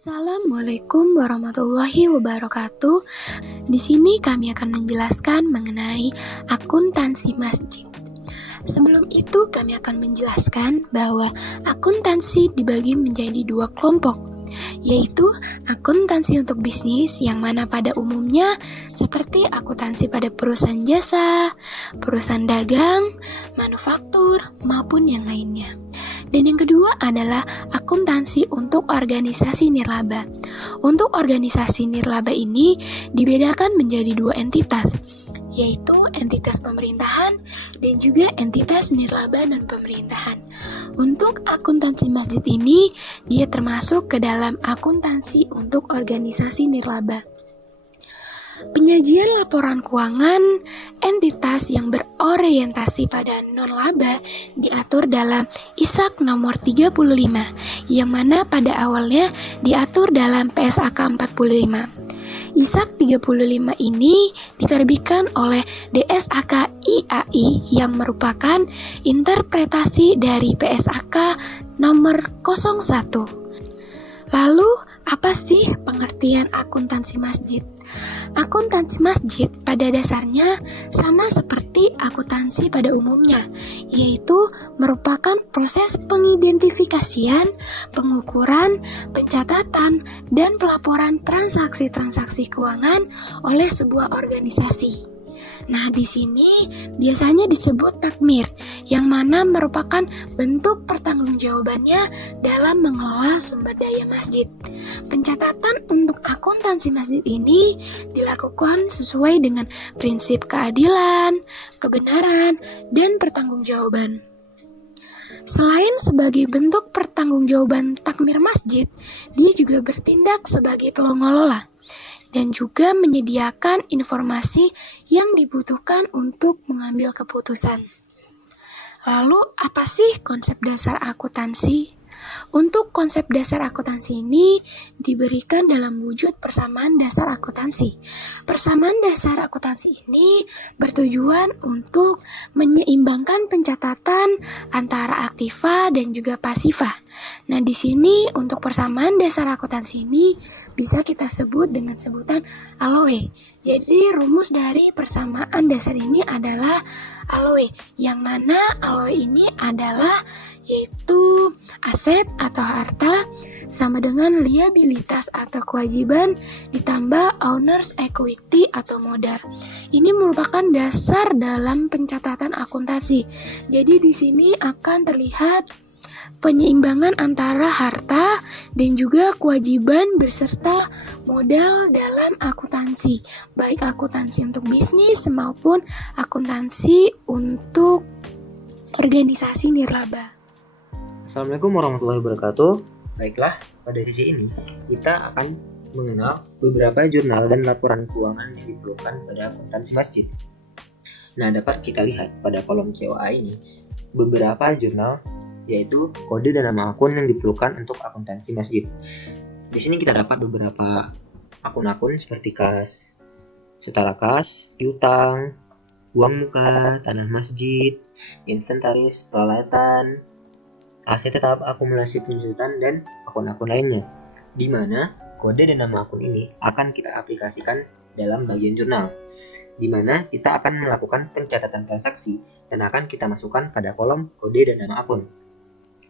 Assalamualaikum warahmatullahi wabarakatuh. Di sini kami akan menjelaskan mengenai akuntansi masjid. Sebelum itu kami akan menjelaskan bahwa akuntansi dibagi menjadi dua kelompok, yaitu akuntansi untuk bisnis yang mana pada umumnya seperti akuntansi pada perusahaan jasa, perusahaan dagang, manufaktur, maupun yang lainnya. Dan yang kedua adalah akuntansi untuk organisasi nirlaba. Untuk organisasi nirlaba ini dibedakan menjadi dua entitas, yaitu entitas pemerintahan dan juga entitas nirlaba non pemerintahan. Untuk akuntansi masjid ini, dia termasuk ke dalam akuntansi untuk organisasi nirlaba. Penyajian laporan keuangan entitas yang berorientasi pada non-laba diatur dalam ISAK nomor 35, yang mana pada awalnya diatur dalam PSAK 45. ISAK 35 ini diterbitkan oleh DSAK IAI yang merupakan interpretasi dari PSAK nomor 01. Lalu, apa sih pengertian akuntansi masjid? Akuntansi masjid pada dasarnya sama seperti akuntansi pada umumnya, yaitu merupakan proses pengidentifikasian, pengukuran, pencatatan, dan pelaporan transaksi-transaksi keuangan oleh sebuah organisasi. Nah, di sini biasanya disebut takmir, yang mana merupakan bentuk pertanggungjawabannya dalam mengelola sumber daya masjid. Pencatatan untuk akuntansi masjid ini dilakukan sesuai dengan prinsip keadilan, kebenaran, dan pertanggungjawaban. Selain sebagai bentuk pertanggungjawaban takmir masjid, dia juga bertindak sebagai pengelola dan juga menyediakan informasi yang dibutuhkan untuk mengambil keputusan. Lalu, apa sih konsep dasar akuntansi? Untuk konsep dasar akuntansi ini diberikan dalam wujud persamaan dasar akuntansi. Persamaan dasar akuntansi ini bertujuan untuk menyeimbangkan pencatatan antara aktiva dan juga pasiva. Nah, di sini untuk persamaan dasar akuntansi ini bisa kita sebut dengan sebutan ALOE. Jadi rumus dari persamaan dasar ini adalah ALOE, yang mana ALOE ini adalah yaitu aset atau harta sama dengan liabilitas atau kewajiban ditambah owner's equity atau modal. Ini merupakan dasar dalam pencatatan akuntansi. Jadi di sini akan terlihat penyeimbangan antara harta dan juga kewajiban beserta modal dalam akuntansi, baik akuntansi untuk bisnis maupun akuntansi untuk organisasi nirlaba. Assalamualaikum warahmatullahi wabarakatuh. Baiklah, pada sesi ini kita akan mengenal beberapa jurnal dan laporan keuangan yang diperlukan pada akuntansi masjid. Nah, dapat kita lihat pada kolom COA ini beberapa jurnal, yaitu kode dan nama akun yang diperlukan untuk akuntansi masjid. Di sini kita dapat beberapa akun-akun seperti kas, setara kas, piutang, uang muka, tanah masjid, inventaris, peralatan, aset tetap, akumulasi penjualan, dan akun-akun lainnya, di mana kode dan nama akun ini akan kita aplikasikan dalam bagian jurnal, di mana kita akan melakukan pencatatan transaksi dan akan kita masukkan pada kolom kode dan nama akun.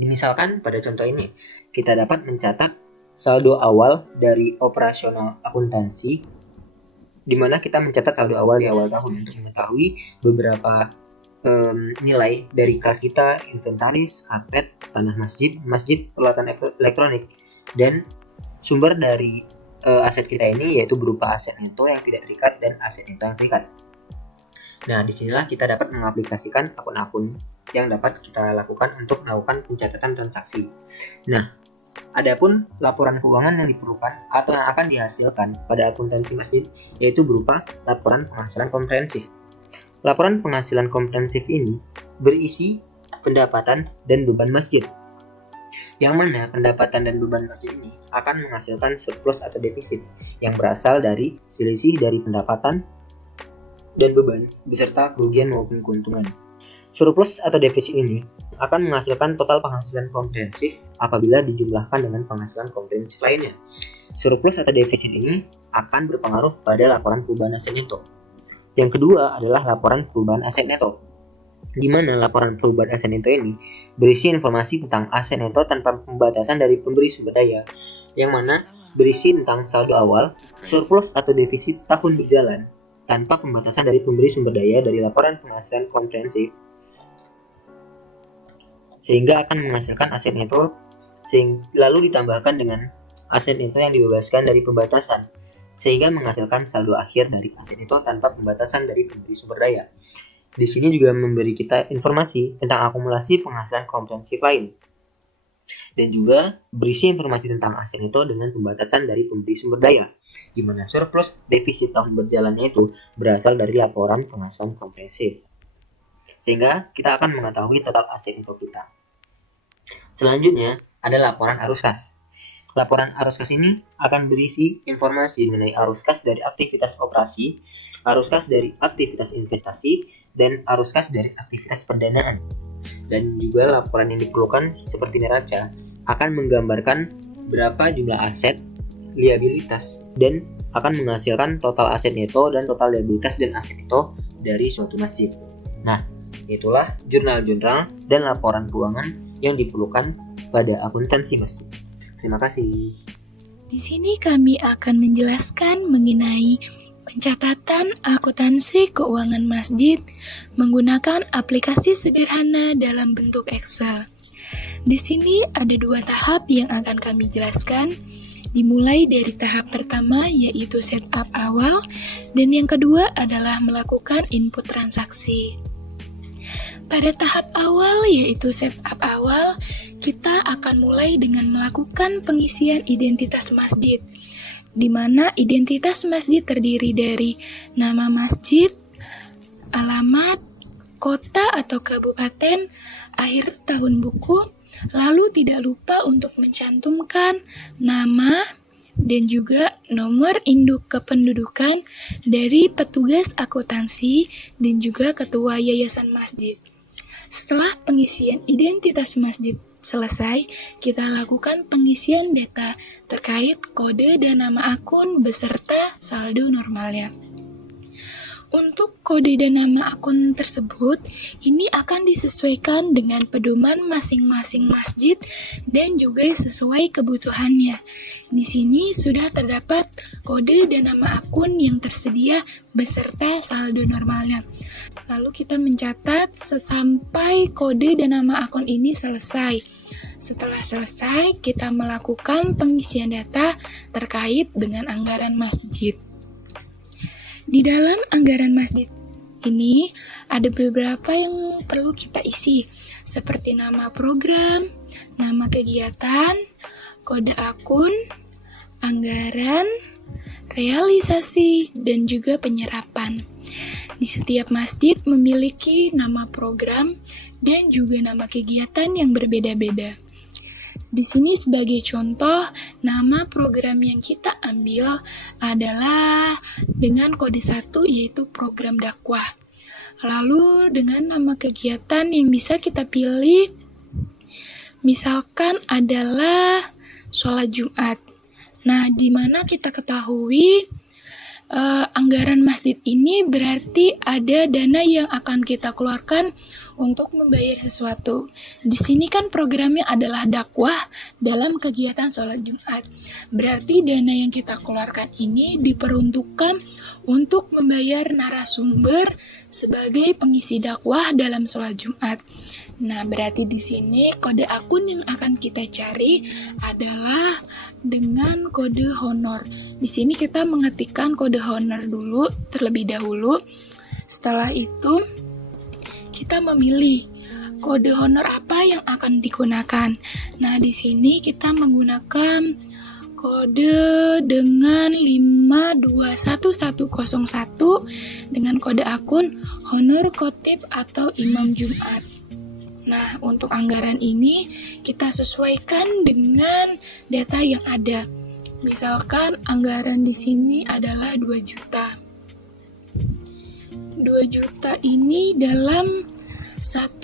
Misalkan pada contoh ini, kita dapat mencatat saldo awal dari operasional akuntansi, di mana kita mencatat saldo awal di awal tahun untuk mengetahui beberapa nilai dari kas kita, inventaris, karpet, tanah masjid, peralatan elektronik, dan sumber dari aset kita ini yaitu berupa aset neto yang tidak terikat dan aset neto yang terikat. Nah, disinilah kita dapat mengaplikasikan akun-akun yang dapat kita lakukan untuk melakukan pencatatan transaksi. Nah, adapun laporan keuangan yang diperlukan atau yang akan dihasilkan pada akuntansi masjid yaitu berupa laporan penghasilan komprehensif. Laporan penghasilan komprehensif ini berisi pendapatan dan beban masjid, yang mana pendapatan dan beban masjid ini akan menghasilkan surplus atau defisit yang berasal dari selisih dari pendapatan dan beban beserta kerugian maupun keuntungan. Surplus atau defisit ini akan menghasilkan total penghasilan komprehensif apabila dijumlahkan dengan penghasilan komprehensif lainnya. Surplus atau defisit ini akan berpengaruh pada laporan perubahan aset neto. Yang kedua adalah laporan perubahan aset neto, di mana laporan perubahan aset neto ini berisi informasi tentang aset neto tanpa pembatasan dari pemberi sumber daya, yang mana berisi tentang saldo awal, surplus atau defisit tahun berjalan, tanpa pembatasan dari pemberi sumber daya dari laporan penghasilan komprehensif, sehingga akan menghasilkan aset neto, lalu ditambahkan dengan aset neto yang dibebaskan dari pembatasan, sehingga menghasilkan saldo akhir dari aset neto tanpa pembatasan dari pemberi sumber daya. Di sini juga memberi kita informasi tentang akumulasi penghasilan komprehensif lain, dan juga berisi informasi tentang aset neto dengan pembatasan dari pemberi sumber daya, di mana surplus defisit tahun berjalannya itu berasal dari laporan penghasilan komprehensif, sehingga kita akan mengetahui total aset neto kita. Selanjutnya ada laporan arus kas. Laporan arus kas ini akan berisi informasi mengenai arus kas dari aktivitas operasi, arus kas dari aktivitas investasi, dan arus kas dari aktivitas pendanaan. Dan juga laporan yang diperlukan seperti neraca akan menggambarkan berapa jumlah aset, liabilitas, dan akan menghasilkan total aset neto dan total liabilitas dan aset neto dari suatu masjid. Nah, itulah jurnal-jurnal dan laporan keuangan yang diperlukan pada akuntansi masjid. Terima kasih. Di sini kami akan menjelaskan mengenai pencatatan akuntansi keuangan masjid menggunakan aplikasi sederhana dalam bentuk Excel. Di sini ada 2 tahap yang akan kami jelaskan, dimulai dari tahap pertama yaitu setup awal, dan yang kedua adalah melakukan input transaksi. Pada tahap awal yaitu setup awal, kita akan mulai dengan melakukan pengisian identitas masjid, di mana identitas masjid terdiri dari nama masjid, alamat, kota atau kabupaten, akhir tahun buku, lalu tidak lupa untuk mencantumkan nama dan juga nomor induk kependudukan dari petugas akuntansi dan juga ketua yayasan masjid. Setelah pengisian identitas masjid selesai, kita lakukan pengisian data terkait kode dan nama akun beserta saldo normalnya. Untuk kode dan nama akun tersebut, ini akan disesuaikan dengan pedoman masing-masing masjid dan juga sesuai kebutuhannya. Di sini sudah terdapat kode dan nama akun yang tersedia beserta saldo normalnya. Lalu kita mencatat sampai kode dan nama akun ini selesai. Setelah selesai, kita melakukan pengisian data terkait dengan anggaran masjid. Di dalam anggaran masjid ini ada beberapa yang perlu kita isi, seperti nama program, nama kegiatan, kode akun, anggaran, realisasi, dan juga penyerapan. Di setiap masjid memiliki nama program dan juga nama kegiatan yang berbeda-beda. Di sini sebagai contoh, nama program yang kita ambil adalah dengan kode 1 yaitu program dakwah. Lalu dengan nama kegiatan yang bisa kita pilih, misalkan adalah sholat Jumat. Nah, di mana kita ketahui anggaran masjid ini berarti ada dana yang akan kita keluarkan untuk membayar sesuatu. Di sini kan programnya adalah dakwah dalam kegiatan sholat Jumat. Berarti dana yang kita keluarkan ini diperuntukkan untuk membayar narasumber sebagai pengisi dakwah dalam sholat Jumat. Nah, berarti di sini kode akun yang akan kita cari adalah dengan kode honor. Di sini kita mengetikkan kode honor dulu terlebih dahulu. Setelah itu kita memilih kode honor apa yang akan digunakan. Nah, di sini kita menggunakan kode dengan 521101 dengan kode akun honor khotib atau imam Jumat. Nah, untuk anggaran ini kita sesuaikan dengan data yang ada. Misalkan anggaran di sini adalah 2 juta. 2 juta ini dalam 1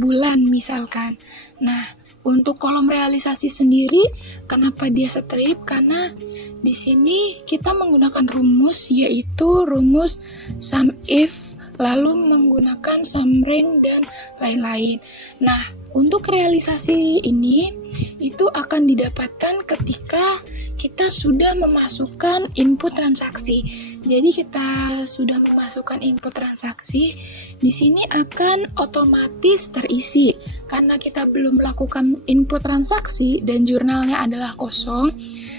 bulan misalkan. Nah, untuk kolom realisasi sendiri, kenapa dia strip? Karena di sini kita menggunakan rumus, yaitu rumus sum if, lalu menggunakan sum ring dan lain-lain. Nah, untuk realisasi ini itu akan didapatkan ketika kita sudah memasukkan input transaksi. Jadi kita sudah memasukkan input transaksi, di sini akan otomatis terisi. Karena kita belum melakukan input transaksi dan jurnalnya adalah kosong,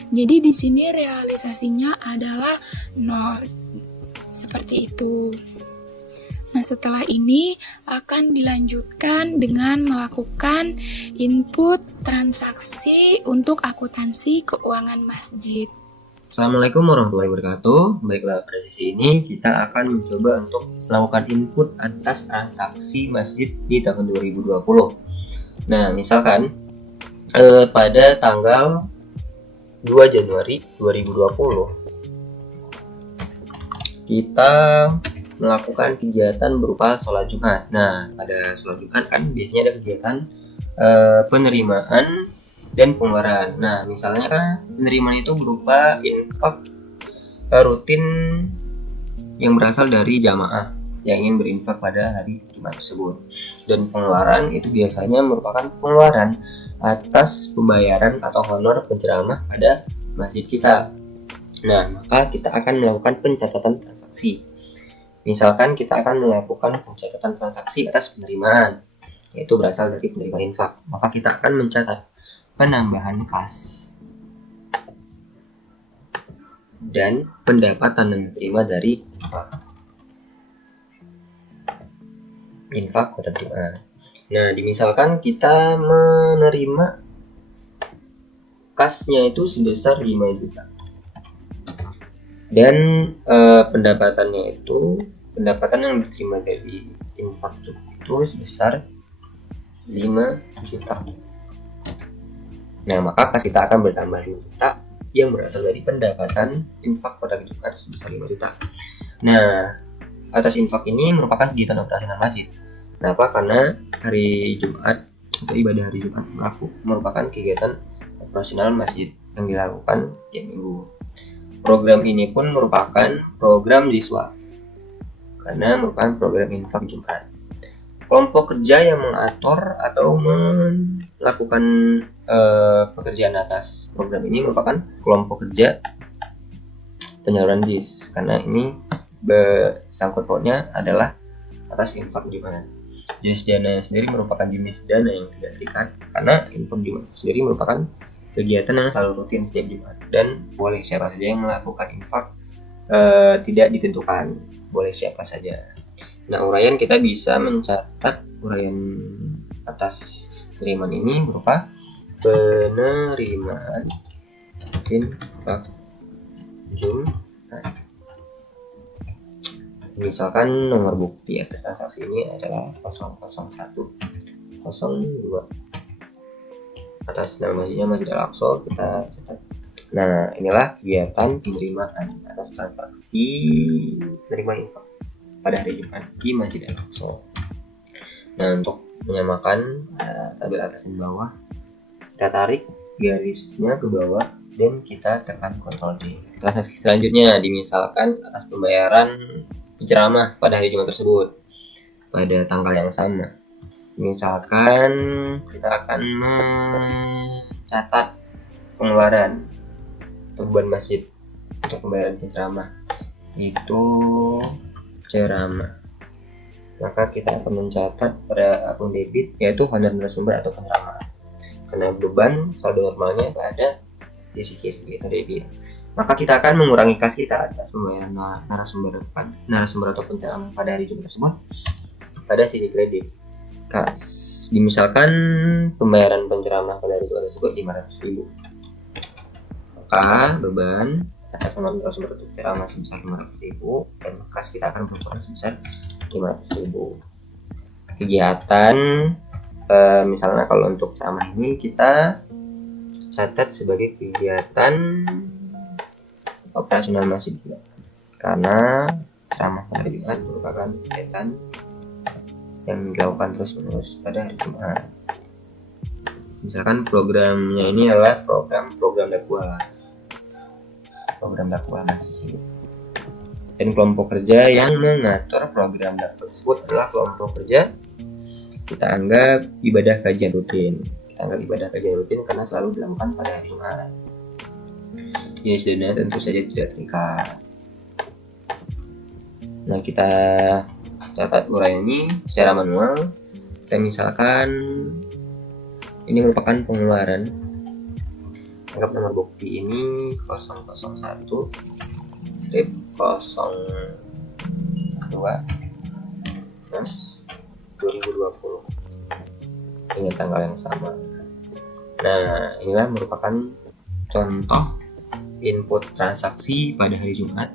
jadi di sini realisasinya adalah 0. Seperti itu. Nah, setelah ini akan dilanjutkan dengan melakukan input transaksi untuk akuntansi keuangan masjid. Assalamualaikum warahmatullahi wabarakatuh. Baiklah, pada sesi ini kita akan mencoba untuk melakukan input atas transaksi masjid di tahun 2020. Nah, misalkan pada tanggal 2 Januari 2020 kita melakukan kegiatan berupa sholat Jumat. Nah, pada sholat Jumat kan biasanya ada kegiatan penerimaan dan pengeluaran. Nah, misalnya kan penerimaan itu berupa infak rutin yang berasal dari jamaah yang ingin berinfak pada hari Jumat tersebut. Dan pengeluaran itu biasanya merupakan pengeluaran atas pembayaran atau honor penceramah pada masjid kita. Nah, maka kita akan melakukan pencatatan transaksi. Misalkan kita akan melakukan pencatatan transaksi atas penerimaan, yaitu berasal dari penerimaan infak. Maka kita akan mencatat penambahan kas dan pendapatan yang diterima dari infak atau penerimaan. Nah, misalkan kita menerima kasnya itu sebesar 5 juta. Dan pendapatannya itu, pendapatan yang diterima dari infak itu sebesar 5 juta. Nah, maka kas kita akan bertambah 5 juta yang berasal dari pendapatan infak pada Jumat sebesar 5 juta. Nah, atas infak ini merupakan kegiatan operasional masjid. Kenapa? Karena hari Jumat atau ibadah hari Jumat merupakan kegiatan operasional masjid yang dilakukan setiap minggu. Program ini pun merupakan program siswa karena merupakan program infak Jumat. Kelompok kerja yang mengatur atau melakukan pekerjaan atas program ini merupakan kelompok kerja penyaluran JIS, karena ini sangkut pautnya adalah atas infak Jumat. JIS dana sendiri merupakan jenis dana yang tidak terikat, karena infak Jumat sendiri merupakan kegiatan yang selalu rutin setiap Jumat dan boleh siapa saja yang melakukan infak, tidak ditentukan, boleh siapa saja. Nah, uraian kita bisa mencatat uraian atas penerimaan ini berupa penerimaan infak Jumat. Misalkan nomor bukti atas transaksi ini adalah 001 02. Atas nama masjidnya Masjid Al-Aqsa kita catat. Nah, inilah kegiatan penerimaan atas transaksi penerimaan infak pada hari Jumat di Masjid Al-Aqsa. Nah, untuk menyamakan tabel atas dan bawah, kita tarik garisnya ke bawah dan kita tekan Ctrl D. Transaksi selanjutnya dimisalkan atas pembayaran penceramah pada hari Jumat tersebut pada tanggal yang sama. Misalkan kita akan mencatat pengeluaran atau beban masjid untuk pembayaran penceramah, itu ceramah. Maka kita akan mencatat pada akun debit, yaitu honor narasumber atau penceramah, karena beban saldo normalnya pada sisi kiri, yaitu debit. Maka kita akan mengurangi kas kita atas pembayaran narasumber atau penceramah pada hari Jumat tersebut pada sisi kredit. Kas, misalkan pembayaran penceramah pada hari Jumat tersebut 500.000, maka beban atas narasumber untuk penceramah sebesar 500.000 dan kas kita akan berkurang sebesar 500.000. Kegiatan misalnya kalau untuk ceramah ini kita catat sebagai kegiatan operasional masjid juga, karena ceramah pada Jumat merupakan kegiatan yang dilakukan terus-menerus pada hari Jumat. Misalkan programnya ini adalah program dakwah masih. Dan kelompok kerja yang mengatur program dakwah tersebut adalah kelompok kerja kita anggap ibadah kajian rutin. Karena selalu dilakukan pada hari Jumat. Jenis dana tentu saja tidak terikat. Nah, kita catat uraian ini secara manual. Kita misalkan ini merupakan pengeluaran. Anggap nomor bukti ini 001 strip 02 2020 dengan tanggal yang sama. Nah, inilah merupakan contoh input transaksi pada hari Jumat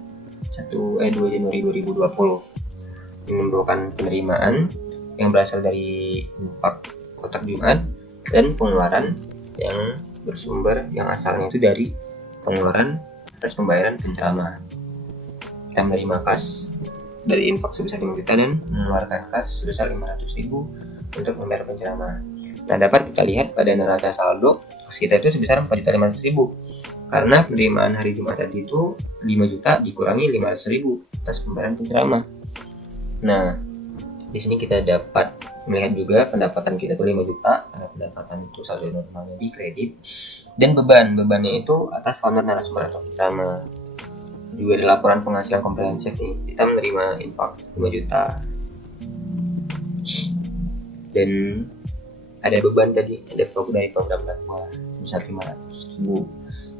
2 Januari 2020. Ini merupakan penerimaan yang berasal dari infak kotak Jumat dan pengeluaran yang bersumber yang asalnya itu dari pengeluaran atas pembayaran penceramah. Kita menerima kas dari infak sebesar 5 juta dan mengeluarkan kas sebesar 500.000 untuk membayar penceramah. Nah, dapat kita lihat pada neraca saldo kas kita itu sebesar 4.500.000 karena penerimaan hari Jumat tadi itu 5 juta dikurangi 500.000 atas pembayaran penceramah. Nah, di sini kita dapat melihat juga pendapatan kita itu 5 juta karena pendapatan itu saldo normalnya di kredit, dan bebannya itu atas honor narasumber atau penceramah. Juga di laporan penghasilan komprehensif nih, kita menerima infak 5 juta dan ada beban tadi, ada dari program dakwah sebesar 500.000,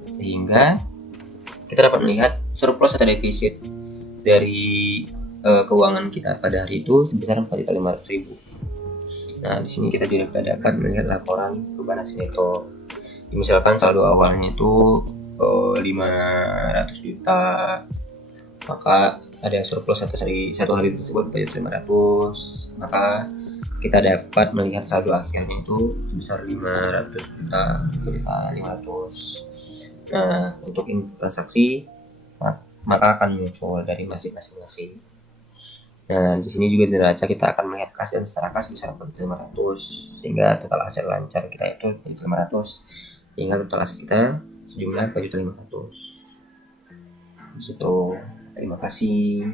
sehingga kita dapat melihat surplus atau defisit dari keuangan kita pada hari itu sebesar 4.500.000. Nah, di sini kita juga dapat melihat laporan perubahan hasil neto. Misalkan saldo awalnya itu 500 juta, maka ada surplus atas satu hari tersebut 4.500, maka kita dapat melihat saldo akhirnya itu sebesar 500 juta, 500. Nah, untuk transaksi maka akan muncul dari masing-masing. Nah, di sini juga di neraca kita akan melihat kas dan secara kas sebesar 4.500, sehingga total aset lancar kita itu 4.500, sehingga total aset kita sejumlah 4.500. Di situ, terima kasih.